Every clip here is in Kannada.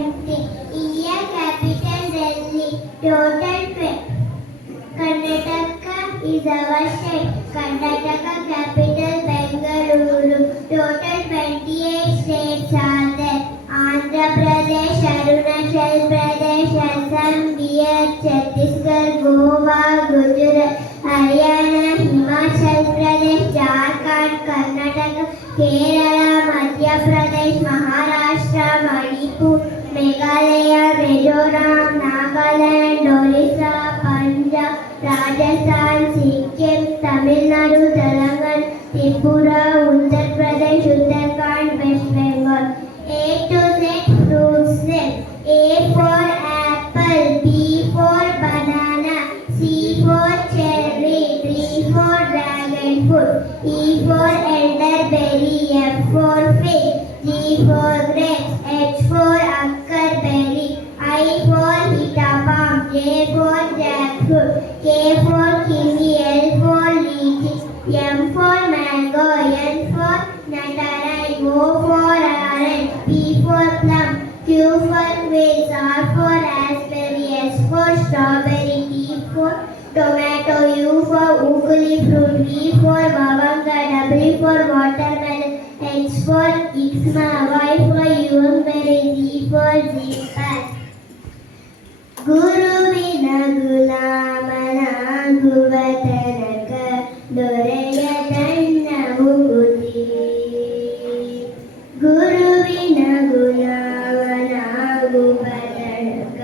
20. India capital Delhi. Total Karnataka is our state. Karnataka capital Bengaluru. Total 28 states are there. Andhra Pradesh, Arunachal Pradesh, Assam, Bihar, Chhattisgarh, Goa, Gujarat, Haryana, Himachal Pradesh, Jharkhand, Karnataka, Kerala, Madhya Pradesh, Maharashtra, Manipur, Meghalaya, Mizoram, Nagaland, Orissa, Punjab, Rajasthan, Sikkim, Tamil Nadu, Telangana, Tripura, Uttar Pradesh, Uttarakhand, West Bengal. A to Z fruits name. A for apple, B for banana, C for cherry, D for dragon fruit, E for elderberry, F for fish, G for grapes, H for accarberry, I for hitapam, J for jackfruit, K for kiwi, L for lychee, M for mango, N for nectarine, O for orange, P for plum, Q for quail, R for raspberry, S for strawberry, T for tomato, U for ukuli fruit, V for bavanga, W for watermelon, X for ixma, Y for yuvanberry, Z for zebra. ಗುರುವಿನ ಗುಲಾಮನಾಗುವ ತನಕ ದೊರೆಯದಣ್ಣ ಮುಕುತಿ. ಗುರುವಿನ ಗುಲಾಮನಾಗುವ ತನಕ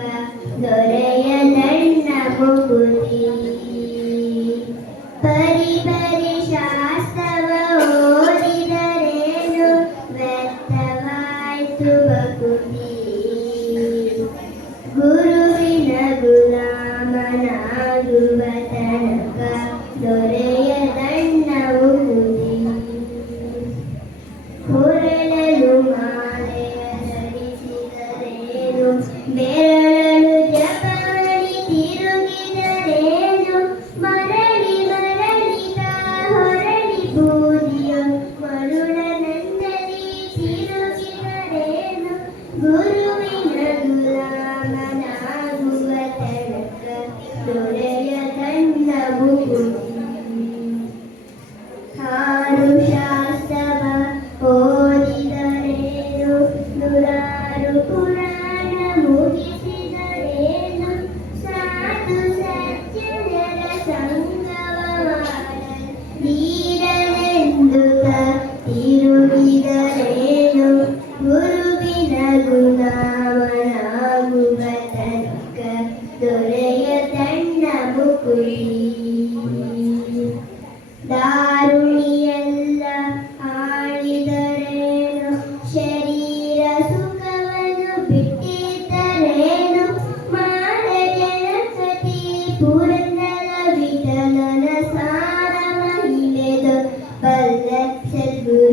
ದೊರೆಯದಣ್ಣ ಮುಕುತಿ. ಪರಿ ಪರಿ ಶಾಸ್ತ್ರವ ಓದಿದರೇನು ವ್ಯರ್ಥವಾಯ್ತು ಬಕುತಿ. ಗುರುವಿನ ಗುಲಾಮನಾಗುವ ತನಕ ದೊರೆಯದಣ್ಣ ಮುಕುತಿ. ಹೊರಳಲು ಮಾಲೆಯ ಧರಿಸಿದರೇನು ಬೆರಳಲು ಜಪಮಣಿ ತಿರುಗಿದರೇನು ಮರಳಿ ಮರಳಿದ ಹೊರಳಿ ಬೂದಿಯು ಮರುಳ ನಂದಲಿ ತಿರುಗಿದರೇನು. ಗುರುವಿನ ಗುಲಾಮನಾಗುವ ತನಕ ದೊರೆಯದಣ್ಣ ಮುಕುತಿ. ಆರು ಶಾಸ್ತ್ರವ ಓದಿದರೇನು ನೂರಾರು ಪುರಾಣ ಮುಗಿಸಿದರೇನು ಸಾಧು ಸಜ್ಜನರ ಸಂಗವ ಮಾಡಲು ಧೀರನೆಂದುತ ತಿರುಗಿದರೇನು. ಗುರುವಿನ ಗುಲಾಮನಾಗುವ ತನಕ ದೊರೆಯದಣ್ಣ ಮುಕುತಿ. ದಾರುಣಿಯೆಲ್ಲ ಆಳಿದರೇನು ಶರೀರ ಸುಖವನ್ನು ಬಿಟ್ಟಿದ್ದರೇನು. ಮಾಡ ಜನಪತಿ ಪುರಂದರ ವಿಠಲನ ಸಾರ ಮಹಿಳೆದು ಬಲ್ಲ ಸದ್ಗುರು